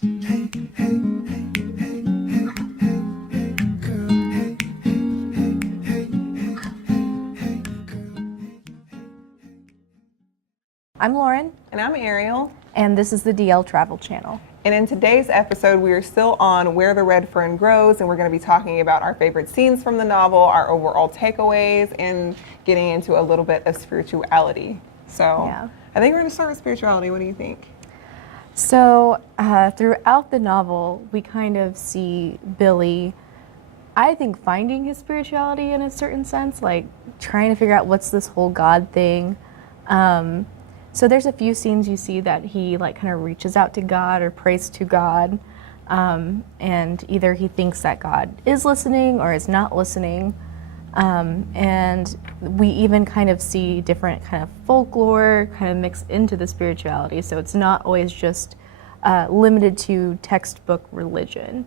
I'm Lauren. And I'm Arielle. And this is the DL Travel Channel. And in today's episode, we are still on Where the Red Fern Grows, and we're going to be talking about our favorite scenes from the novel, our overall takeaways, and getting into a little bit of spirituality. So yeah. I think we're going to start with spirituality. What do you think? So throughout the novel, we kind of see Billy, I think, finding his spirituality in a certain sense, like trying to figure out what's this whole God thing. So there's a few scenes you see that he like kind of reaches out to God or prays to God, and either he thinks that God is listening or is not listening, and we even kind of see different kind of folklore kind of mixed into the spirituality, so it's not always just limited to textbook religion.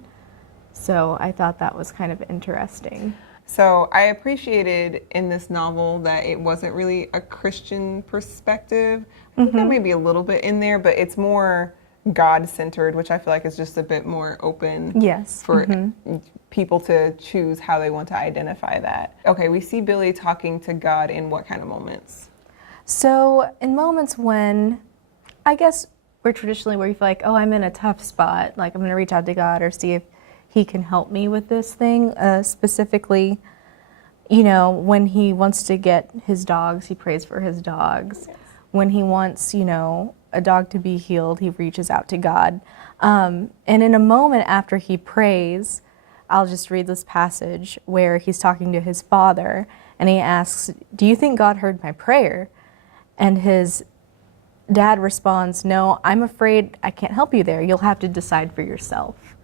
So I thought that was kind of interesting. So I appreciated in this novel that it wasn't really a Christian perspective. I think there may be a little bit in there, but it's more God-centered, which I feel like is just a bit more open for people to choose how they want to identify that. Okay, we see Billy talking to God in what kind of moments? So in moments when, I guess we're traditionally where you feel like, oh, I'm in a tough spot, like I'm going to reach out to God or see if he can help me with this thing. Specifically, you know, when he wants to get his dogs, he prays for his dogs. Yes. When he wants, you know, a dog to be healed, he reaches out to God. And in a moment after he prays, I'll just read this passage where he's talking to his father, and he asks, "Do you think God heard my prayer?" And his dad responds, "No, I'm afraid I can't help you there. You'll have to decide for yourself."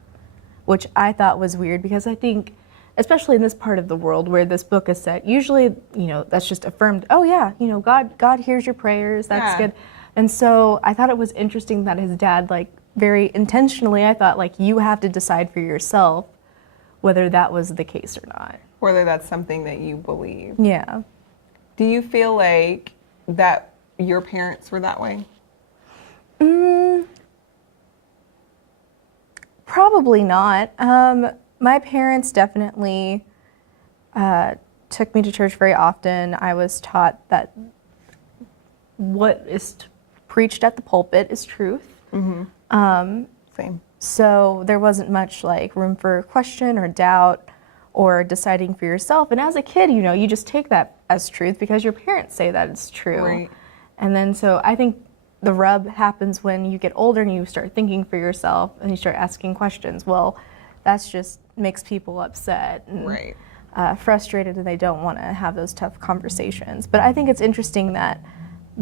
Which I thought was weird, because I think, especially in this part of the world where this book is set, usually, you know, that's just affirmed, oh yeah, you know, God hears your prayers, that's good. And so I thought it was interesting that his dad, like, very intentionally, I thought, like, you have to decide for yourself whether that was the case or not. Whether that's something that you believe. Yeah. Do you feel like that your parents were that way? Probably not. My parents definitely took me to church very often. I was taught that what is preached at the pulpit is truth. Same. So there wasn't much like room for question or doubt or deciding for yourself. And as a kid, you know, you just take that as truth because your parents say that it's true. Right. And then so I think the rub happens when you get older and you start thinking for yourself and you start asking questions. Well, that's just makes people upset and frustrated, and they don't want to have those tough conversations. But I think it's interesting that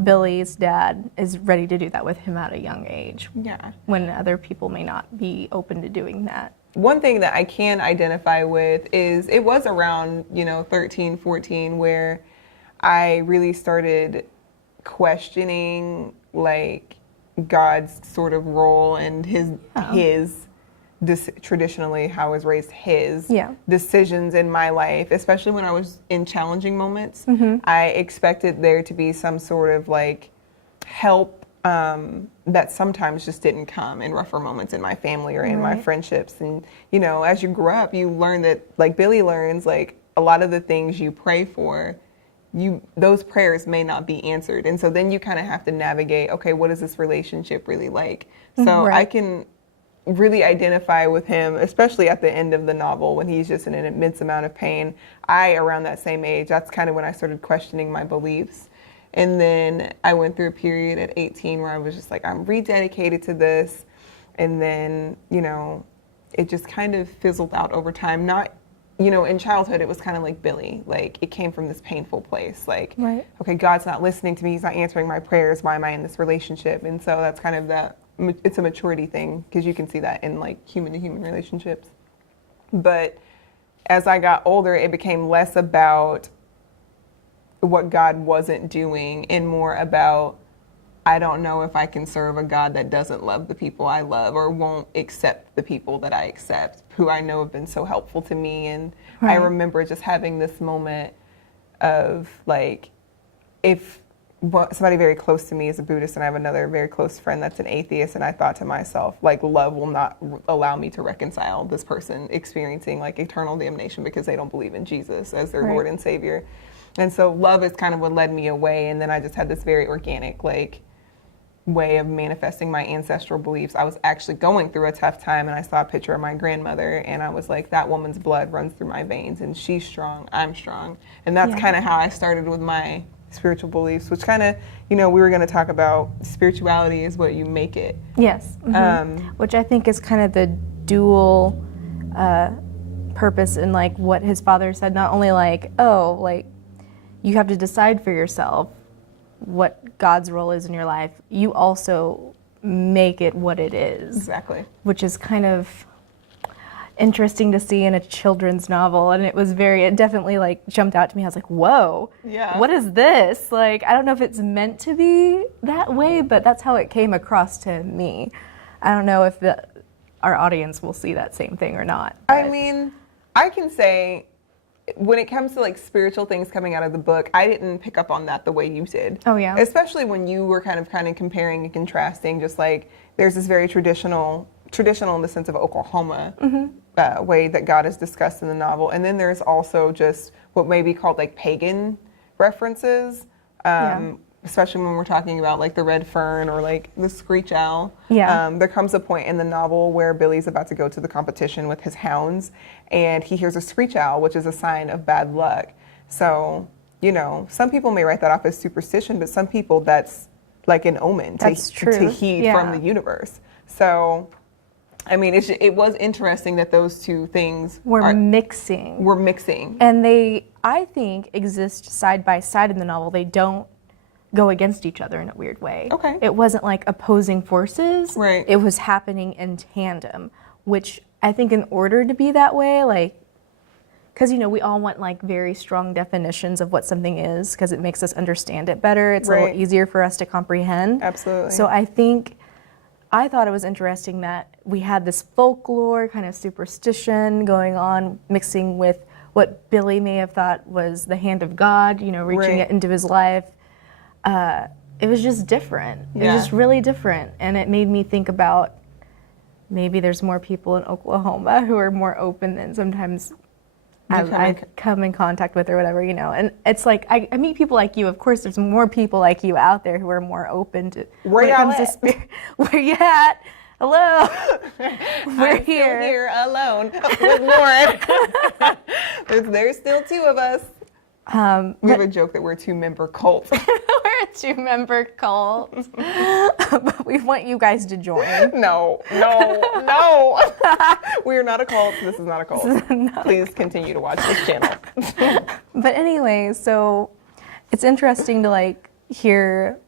Billy's dad is ready to do that with him at a young age. Yeah. When other people may not be open to doing that. One thing that I can identify with is it was around, 13, 14 where I really started questioning like God's sort of role and his traditionally how I was raised, his decisions in my life, especially when I was in challenging moments. I expected there to be some sort of like help that sometimes just didn't come in rougher moments in my family or in my friendships. And as you grow up, you learn that, like Billy learns, like a lot of the things you pray for, those prayers may not be answered. And so then you kind of have to navigate, okay, what is this relationship really like? So I can really identify with him, especially at the end of the novel when he's just in an immense amount of pain. Around that same age, that's kind of when I started questioning my beliefs. And then I went through a period at 18 where I was just like, I'm rededicated to this. And then, it just kind of fizzled out over time. Not, in childhood, it was kind of like Billy. Like, it came from this painful place. Like, okay, God's not listening to me. He's not answering my prayers. Why am I in this relationship? And so that's kind of it's a maturity thing, because you can see that in, like, human-to-human relationships. But as I got older, it became less about what God wasn't doing and more about, I don't know if I can serve a God that doesn't love the people I love or won't accept the people that I accept, who I know have been so helpful to me. And I remember just having this moment of like, if somebody very close to me is a Buddhist, and I have another very close friend that's an atheist, and I thought to myself, like, love will not allow me to reconcile this person experiencing like eternal damnation because they don't believe in Jesus as their Lord and Savior. And so love is kind of what led me away, and then I just had this very organic like way of manifesting my ancestral beliefs. I was actually going through a tough time, and I saw a picture of my grandmother, and I was like, that woman's blood runs through my veins, and she's strong, I'm strong. And that's kind of how I started with my spiritual beliefs, which kind of, we were going to talk about spirituality is what you make it. Yes. Which I think is kind of the dual purpose in like what his father said, not only like, oh, like you have to decide for yourself what God's role is in your life, you also make it what it is. Exactly. Which is kind of interesting to see in a children's novel, and it definitely like jumped out to me. I was like, whoa, what is this? Like, I don't know if it's meant to be that way, but that's how it came across to me. I don't know if our audience will see that same thing or not. I mean, I can say when it comes to like spiritual things coming out of the book, I didn't pick up on that the way you did. Oh yeah. Especially when you were kind of comparing and contrasting, just like there's this very traditional in the sense of Oklahoma way that God is discussed in the novel. And then there's also just what may be called like pagan references, especially when we're talking about like the red fern or like the screech owl. Yeah. There comes a point in the novel where Billy's about to go to the competition with his hounds, and he hears a screech owl, which is a sign of bad luck. So, some people may write that off as superstition, but some people that's like an omen to heed from the universe. So, I mean, it was interesting that those two things were mixing. And they, I think, exist side by side in the novel. They don't go against each other in a weird way. Okay. It wasn't like opposing forces. Right. It was happening in tandem, which I think in order to be that way, like, because, we all want like very strong definitions of what something is because it makes us understand it better. It's a little easier for us to comprehend. Absolutely. So I thought it was interesting that we had this folklore kind of superstition going on, mixing with what Billy may have thought was the hand of God, reaching it into his life. It was just different. It was just really different. And it made me think about maybe there's more people in Oklahoma who are more open than sometimes I come in contact with or whatever, And it's like, I meet people like you. Of course, there's more people like you out there who are more open to when it comes to spirit. Where you at? Hello. We're here. Still here alone with Lauren. There's still two of us. We have a joke that we're a 2-member cult. We're a 2-member cult. But we want you guys to join. No. We are not a cult. This is not a cult. Please continue to watch this channel. But anyway, so it's interesting to like hear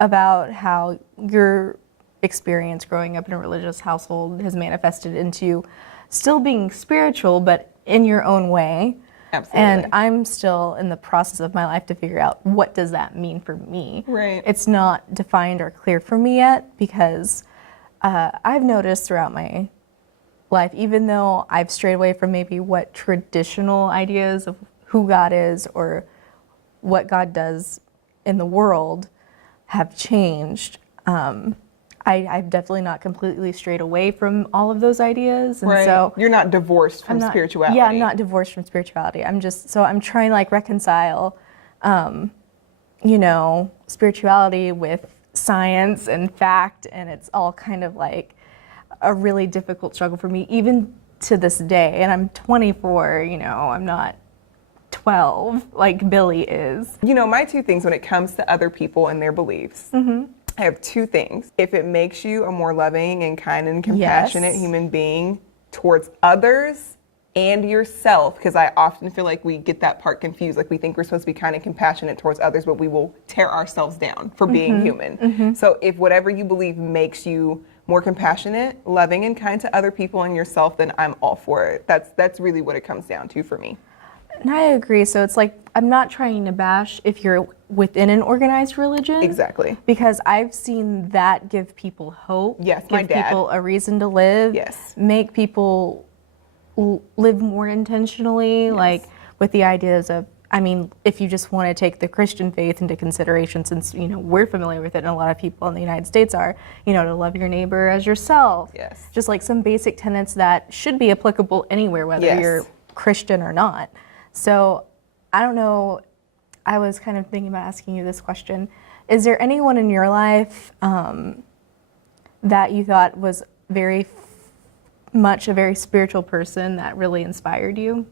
about how your experience growing up in a religious household has manifested into still being spiritual, but in your own way. Absolutely. And I'm still in the process of my life to figure out what does that mean for me. Right. It's not defined or clear for me yet because I've noticed throughout my life, even though I've strayed away from maybe what traditional ideas of who God is or what God does in the world have changed, I've definitely not completely strayed away from all of those ideas. And so you're not divorced from spirituality. Yeah, I'm not divorced from spirituality. I'm trying to like reconcile, spirituality with science and fact, and it's all kind of like a really difficult struggle for me, even to this day. And I'm 24, I'm not 12 like Billy is. My two things when it comes to other people and their beliefs. I have two things. If it makes you a more loving and kind and compassionate human being towards others and yourself, because I often feel like we get that part confused. Like we think we're supposed to be kind and compassionate towards others, but we will tear ourselves down for being human. So if whatever you believe makes you more compassionate, loving, and kind to other people and yourself, then I'm all for it. That's really what it comes down to for me. And I agree. So it's like, I'm not trying to bash if you're within an organized religion. Exactly. Because I've seen that give people hope. Yes, give people a reason to live. Yes. Make people live more intentionally, like with the ideas of I mean, if you just want to take the Christian faith into consideration, since, you know, we're familiar with it and a lot of people in the United States are, you know, to love your neighbor as yourself. Yes. Just like some basic tenets that should be applicable anywhere, whether you're Christian or not. So I don't know, I was kind of thinking about asking you this question. Is there anyone in your life that you thought was very much a very spiritual person that really inspired you?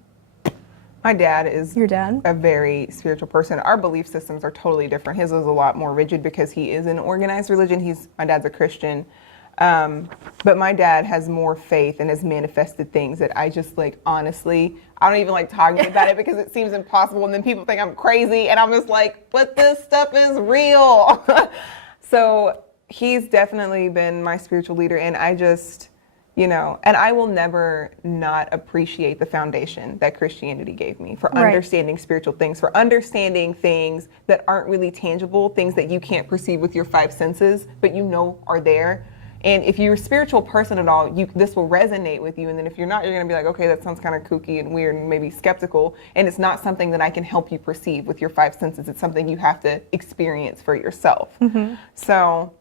My dad is Your dad? a very spiritual person. Our belief systems are totally different. His is a lot more rigid because he is in organized religion. My dad's a Christian. But my dad has more faith and has manifested things that I just like, honestly, I don't even like talking about it because it seems impossible. And then people think I'm crazy. And I'm just like, but this stuff is real. So he's definitely been my spiritual leader. And I just, you know, and I will never not appreciate the foundation that Christianity gave me for understanding spiritual things, for understanding things that aren't really tangible, things that you can't perceive with your five senses, but you know are there. And if you're a spiritual person at all, this will resonate with you. And then if you're not, you're going to be like, okay, that sounds kind of kooky and weird and maybe skeptical. And it's not something that I can help you perceive with your five senses. It's something you have to experience for yourself. Mm-hmm. So,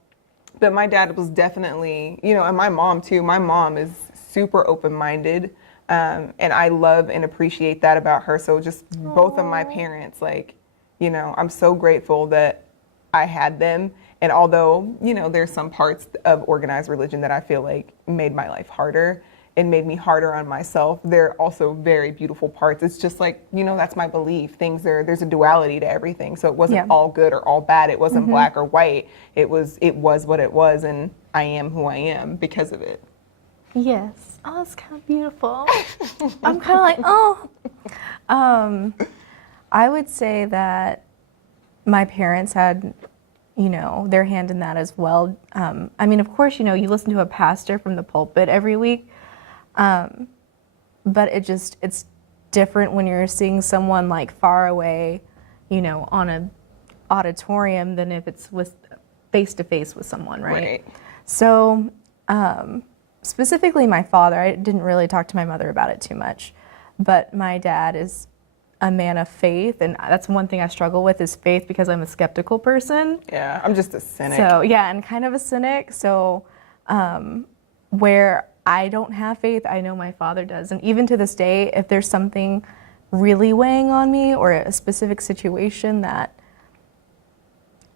but my dad was definitely, you know, and my mom too. My mom is super open-minded. And I love and appreciate that about her. So just both of my parents, like, you know, I'm so grateful that I had them. And although, you know, there's some parts of organized religion that I feel like made my life harder and made me harder on myself, there are also very beautiful parts. It's just like, you know, that's my belief. There's a duality to everything. So it wasn't all good or all bad. It wasn't black or white. It was what it was, and I am who I am because of it. Yes. Oh, that's kind of beautiful. I'm kind of like, oh. I would say that my parents had, you know, their hand in that as well. I mean, of course, you know, you listen to a pastor from the pulpit every week, but it's different when you're seeing someone like far away, you know, on a auditorium than if it's with face to face with someone, right? So, specifically my father, I didn't really talk to my mother about it too much, but my dad is a man of faith, and that's one thing I struggle with is faith because I'm a skeptical person. Yeah, I'm just a cynic. So yeah, and kind of a cynic. So where I don't have faith, I know my father does. And even to this day, if there's something really weighing on me or a specific situation that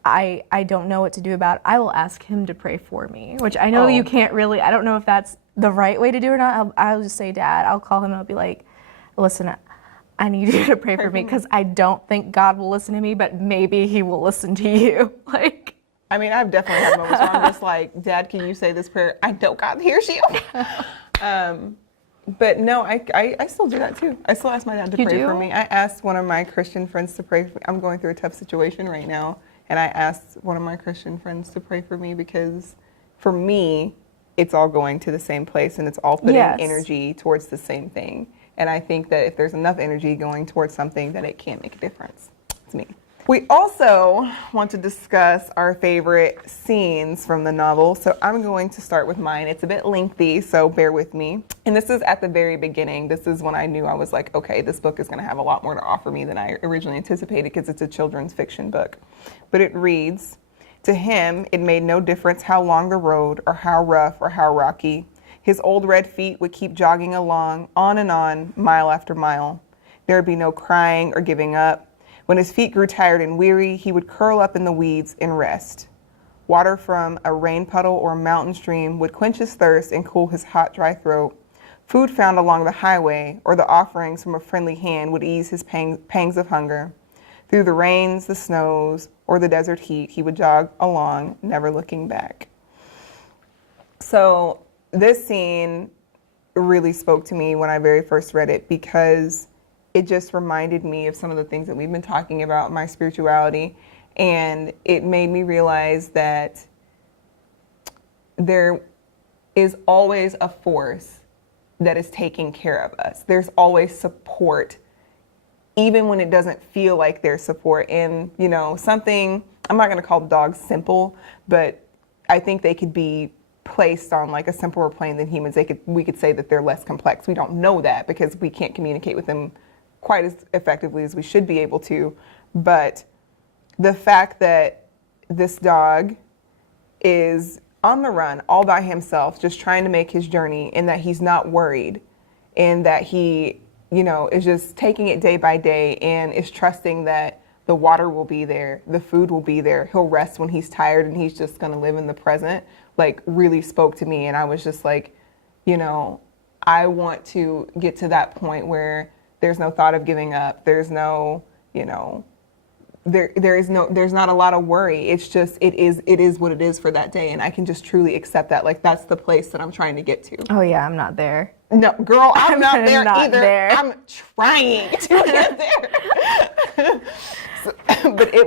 I don't know what to do about, I will ask him to pray for me, which I know you can't really, I don't know if that's the right way to do it or not. I'll just say, Dad, I'll call him and I'll be like, listen, I need you to pray for me because I don't think God will listen to me, but maybe he will listen to you. Like, I mean, I've definitely had moments where I'm just like, Dad, can you say this prayer? I know God hears you. But no, I still do that too. I still ask my dad to pray for me. I asked one of my Christian friends to pray for me. I'm going through a tough situation right now. And I asked one of my Christian friends to pray for me because for me, it's all going to the same place and it's all putting energy towards the same thing. And I think that if there's enough energy going towards something, that it can make a difference. It's me. We also want to discuss our favorite scenes from the novel. So I'm going to start with mine. It's a bit lengthy, so bear with me. And this is at the very beginning. This is when I knew I was like, okay, this book is going to have a lot more to offer me than I originally anticipated because it's a children's fiction book. But it reads, "To him, it made no difference how long the road or how rough or how rocky. His old red feet would keep jogging along, on, mile after mile. There would be no crying or giving up. When his feet grew tired and weary, he would curl up in the weeds and rest. Water from a rain puddle or mountain stream would quench his thirst and cool his hot, dry throat. Food found along the highway or the offerings from a friendly hand would ease his pangs of hunger. Through the rains, the snows, or the desert heat, he would jog along, never looking back." So this scene really spoke to me when I very first read it because it just reminded me of some of the things that we've been talking about, my spirituality, and it made me realize that there is always a force that is taking care of us. There's always support, even when it doesn't feel like there's support. And, you know, something, I'm not going to call dogs simple, but I think they could be placed on like a simpler plane than humans. We could say that they're less complex. We don't know that because we can't communicate with them quite as effectively as we should be able to. But the fact that this dog is on the run all by himself, just trying to make his journey, and that he's not worried, and that he, is just taking it day by day and is trusting that the water will be there, the food will be there, he'll rest when he's tired, and he's just going to live in the present, like, really spoke to me. And I was just like, I want to get to that point where there's no thought of giving up. There's no, there's not a lot of worry. It's just, it is what it is for that day. And I can just truly accept that. Like, that's the place that I'm trying to get to. Oh yeah, I'm not there. No, girl, I'm not there either. There. I'm trying to get there. But it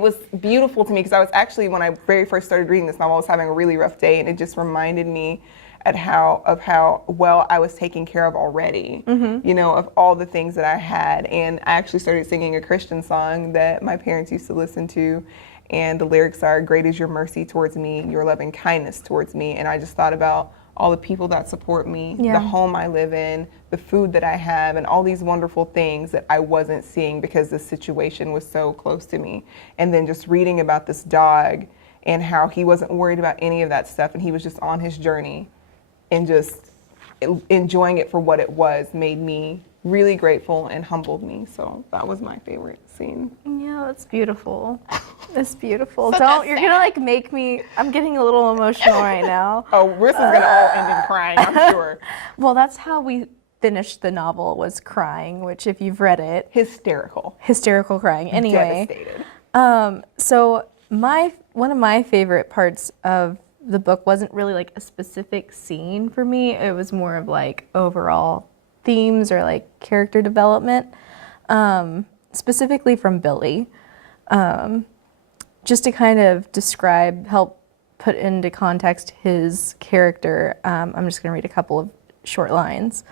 was beautiful to me, because I was actually, when I very first started reading this novel, I was having a really rough day, and it just reminded me of how well I was taken care of already, of all the things that I had. And I actually started singing a Christian song that my parents used to listen to, and the lyrics are, "Great is your mercy towards me, your loving kindness towards me." And I just thought about all the people that support me, the home I live in, the food that I have, and all these wonderful things that I wasn't seeing because the situation was so close to me. And then just reading about this dog and how he wasn't worried about any of that stuff, and he was just on his journey and just enjoying it for what it was, made me really grateful and humbled me. So that was my favorite scene. Yeah, that's beautiful. It's beautiful. You're gonna make me, I'm getting a little emotional right now. Oh, this is gonna all end in crying, I'm sure. Well, that's how we finished the novel, was crying, which if you've read it. Hysterical crying. Anyway. Devastated. So one of my favorite parts of the book wasn't really a specific scene for me. It was more of overall themes or character development, specifically from Billy. Just to kind of help put into context his character, I'm just going to read a couple of short lines.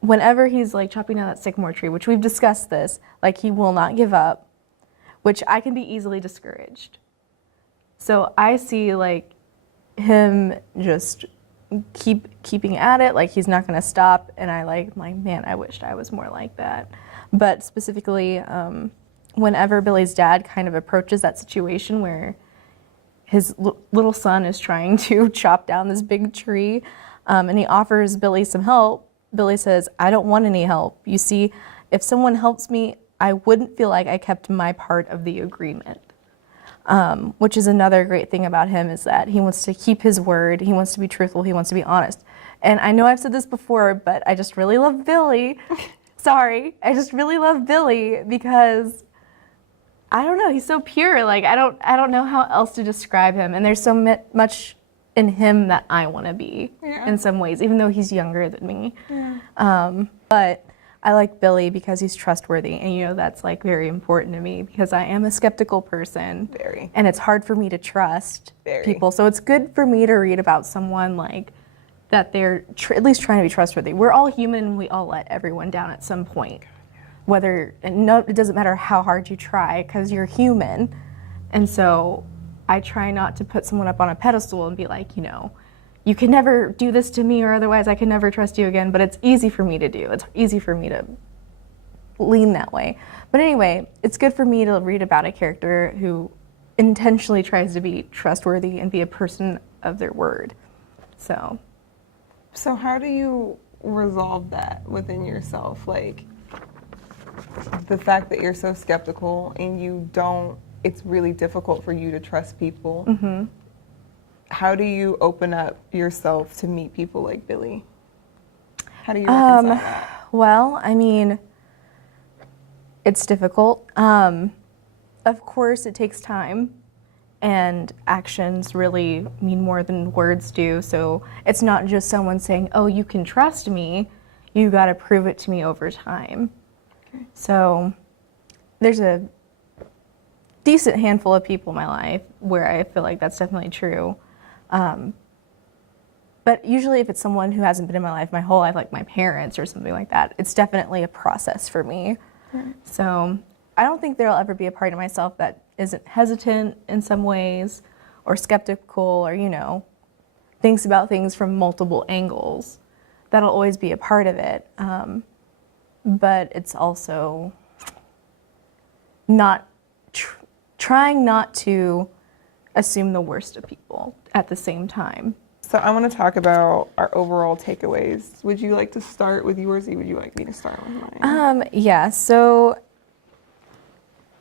Whenever he's chopping down that sycamore tree, which we've discussed this, he will not give up, which I can be easily discouraged. So I see him just keeping at it, he's not going to stop, and I'm like, man, I wished I was more like that. But specifically, whenever Billy's dad kind of approaches that situation where his little son is trying to chop down this big tree, and he offers Billy some help, Billy says, "I don't want any help. You see, if someone helps me, I wouldn't feel like I kept my part of the agreement." Which is another great thing about him, is that he wants to keep his word, he wants to be truthful, he wants to be honest. And I know I've said this before, but I just really love Billy. Sorry, I just really love Billy because, I don't know, he's so pure. I don't know how else to describe him. And there's so much in him that I want to be in some ways, even though he's younger than me. Yeah. But I like Billy because he's trustworthy, and that's very important to me because I am a skeptical person. Very. And it's hard for me to trust people. So it's good for me to read about someone that they're at least trying to be trustworthy. We're all human, and we all let everyone down at some point. It doesn't matter how hard you try, because you're human. And so I try not to put someone up on a pedestal and be you can never do this to me, or otherwise I can never trust you again. But it's easy for me to do. It's easy for me to lean that way. But anyway, it's good for me to read about a character who intentionally tries to be trustworthy and be a person of their word. So how do you resolve that within yourself? The fact that you're so skeptical and it's really difficult for you to trust people. Mm-hmm. How do you open up yourself to meet people like Billy? How do you reconcile that? Well, I mean, it's difficult. Of course, it takes time, and actions really mean more than words do. So it's not just someone saying, "Oh, you can trust me." You got to prove it to me over time. Okay. So there's a decent handful of people in my life where I feel like that's definitely true. But usually if it's someone who hasn't been in my life my whole life, like my parents or something like that, it's definitely a process for me. Mm-hmm. So I don't think there'll ever be a part of myself that isn't hesitant in some ways, or skeptical, or, thinks about things from multiple angles. That'll always be a part of it. but it's also not trying not to assume the worst of people at the same time. So I want to talk about our overall takeaways. Would you like to start with yours, or would you like me to start with mine? Yeah, so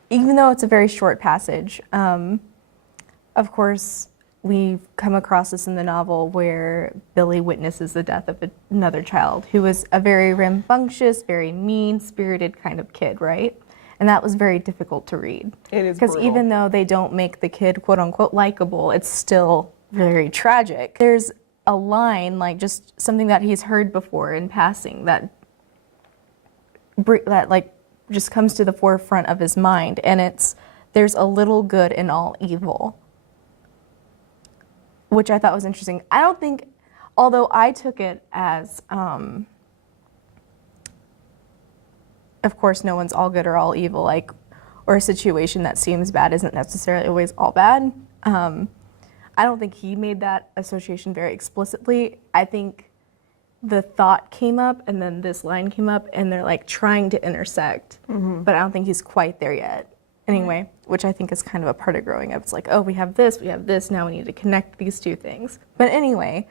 even though it's a very short passage, of course, we've come across this in the novel where Billy witnesses the death of another child who was a very rambunctious, very mean-spirited kind of kid, right? And that was very difficult to read. It is because even though they don't make the kid quote-unquote likable, it's still very tragic. There's a line, like just something that he's heard before in passing that like just comes to the forefront of his mind, and it's, there's a little good in all evil, which I thought was interesting. I don't think, although I took it as, of course, no one's all good or all evil, like, or a situation that seems bad isn't necessarily always all bad. I don't think he made that association very explicitly. I think the thought came up and then this line came up and they're like trying to intersect, but I don't think he's quite there yet. Anyway, which I think is kind of a part of growing up. It's like, oh, we have this, now we need to connect these two things. But anyway,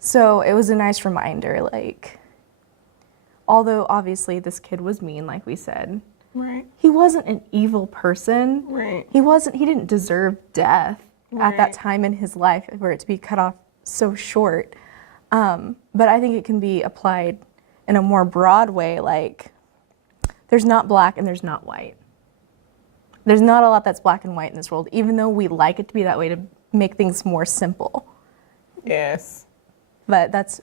so it was a nice reminder, like, although obviously this kid was mean, like we said, right, he wasn't an evil person. Right. He didn't deserve death at that time in his life for it to be cut off so short. But I think it can be applied in a more broad way, like there's not black and there's not white. There's not a lot that's black and white in this world, even though we like it to be that way to make things more simple. Yes. But that's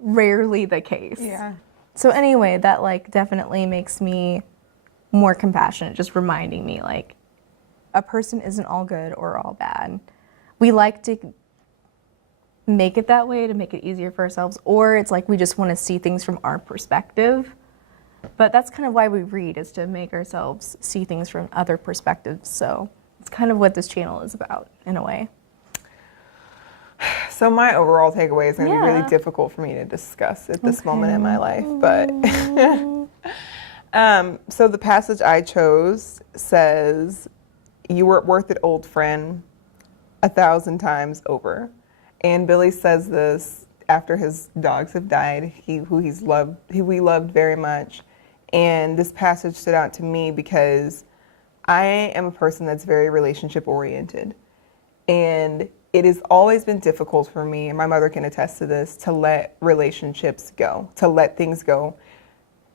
rarely the case. Yeah. So anyway, that like definitely makes me more compassionate, just reminding me like a person isn't all good or all bad. We like to make it that way to make it easier for ourselves, or it's like we just want to see things from our perspective. But that's kind of why we read, is to make ourselves see things from other perspectives. So it's kind of what this channel is about, in a way. So my overall takeaway is going to be really difficult for me to discuss at this moment in my life. But so the passage I chose says, "You weren't worth it, old friend, 1,000 times over." And Billy says this after his dogs have died, who we loved very much. And this passage stood out to me because I am a person that's very relationship oriented. And it has always been difficult for me, and my mother can attest to this, to let relationships go, to let things go.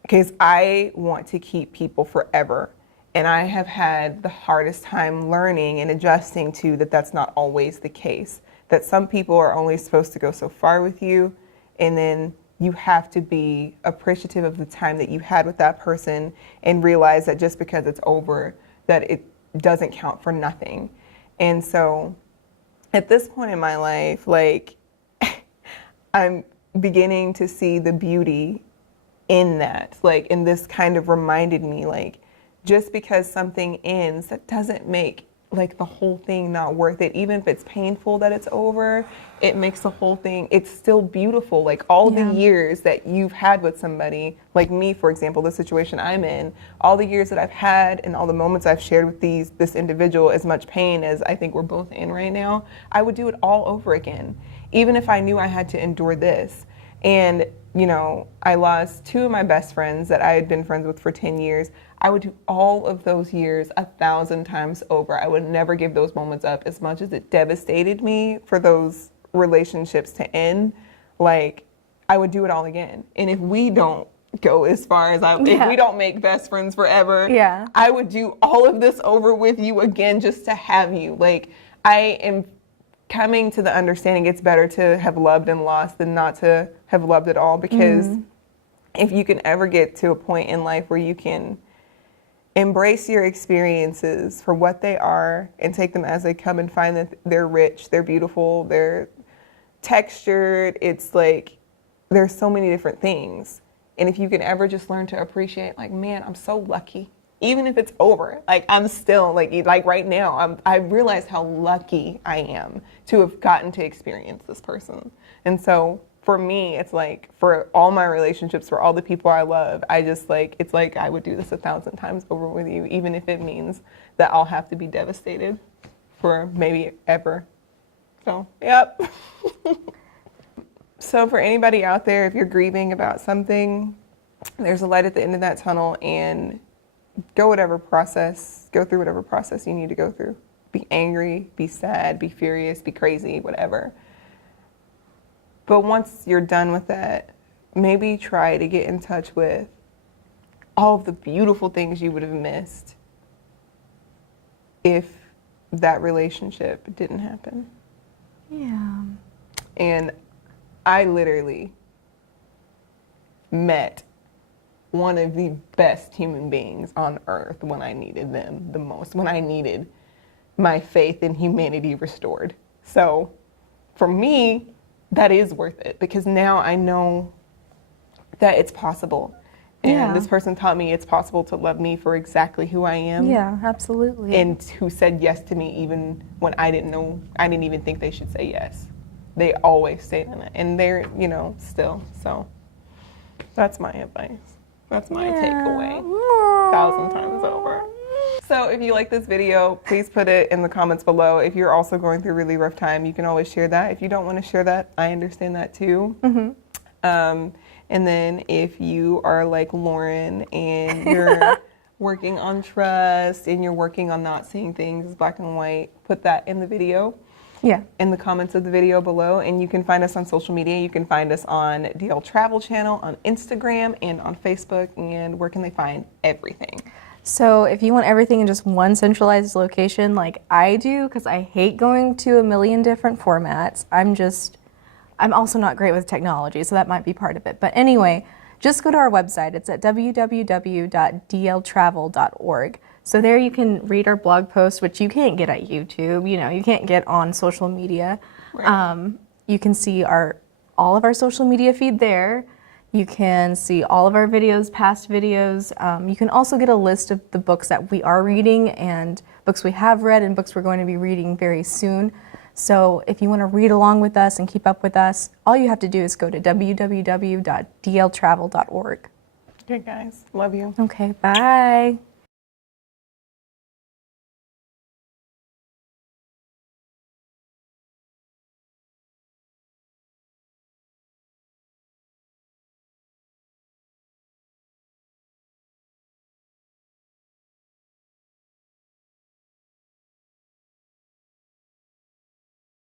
Because I want to keep people forever. And I have had the hardest time learning and adjusting to that that's not always the case. That some people are only supposed to go so far with you, and then you have to be appreciative of the time that you had with that person and realize that just because it's over, that it doesn't count for nothing. And so at this point in my life, like, I'm beginning to see the beauty in that. Like, and this kind of reminded me, like, just because something ends, that doesn't make like the whole thing not worth it. Even if it's painful that it's over, it makes the whole thing, it's still beautiful. Like all the years that you've had with somebody, like me, for example, the situation I'm in, all the years that I've had and all the moments I've shared with this individual, as much pain as I think we're both in right now, I would do it all over again, even if I knew I had to endure this. And, you know, I lost two of my best friends that I had been friends with for 10 years. I would do all of those years 1,000 times over. I would never give those moments up. As much as it devastated me for those relationships to end, like, I would do it all again. And if we don't go as far as if we don't make best friends forever, I would do all of this over with you again just to have you. Like, I am coming to the understanding it's better to have loved and lost than not to have loved at all, because if you can ever get to a point in life where you can embrace your experiences for what they are and take them as they come and find that they're rich, they're beautiful, they're textured, it's like there's so many different things. And if you can ever just learn to appreciate, like, man, I'm so lucky. Even if it's over, like, I'm still, like right now, I realize how lucky I am to have gotten to experience this person. And so for me, it's like for all my relationships, for all the people I love, I just like, it's like I would do this 1,000 times over with you, even if it means that I'll have to be devastated for maybe ever. So, yep. So for anybody out there, if you're grieving about something, there's a light at the end of that tunnel, and go through whatever process you need to go through. Be angry, be sad, be furious, be crazy, whatever. But once you're done with that, maybe try to get in touch with all of the beautiful things you would have missed if that relationship didn't happen. Yeah. And I literally met one of the best human beings on earth when I needed them the most, when I needed my faith in humanity restored. So for me, that is worth it, because now I know that it's possible. And this person taught me it's possible to love me for exactly who I am. Yeah, absolutely. And who said yes to me even when I didn't even think they should say yes. They always stayed in it. And they're, still. So that's my advice. That's my takeaway. 1,000 times over. So if you like this video, please put it in the comments below. If you're also going through a really rough time, you can always share that. If you don't want to share that, I understand that too. And then if you are like Lauren and you're working on trust and you're working on not seeing things as black and white, put that in the video. Yeah. In the comments of the video below. And you can find us on social media. You can find us on DL Travel Channel, on Instagram, and on Facebook. And where can they find everything? So if you want everything in just one centralized location like I do, because I hate going to a million different formats, I'm also not great with technology, so that might be part of it. But anyway, just go to our website. It's at www.dltravel.org. So there you can read our blog posts, which you can't get at YouTube. You can't get on social media. Right. You can see all of our social media feed there. You can see all of our videos, past videos. You can also get a list of the books that we are reading and books we have read and books we're going to be reading very soon. So if you want to read along with us and keep up with us, all you have to do is go to www.dltravel.org. Okay, guys. Love you. Okay, bye.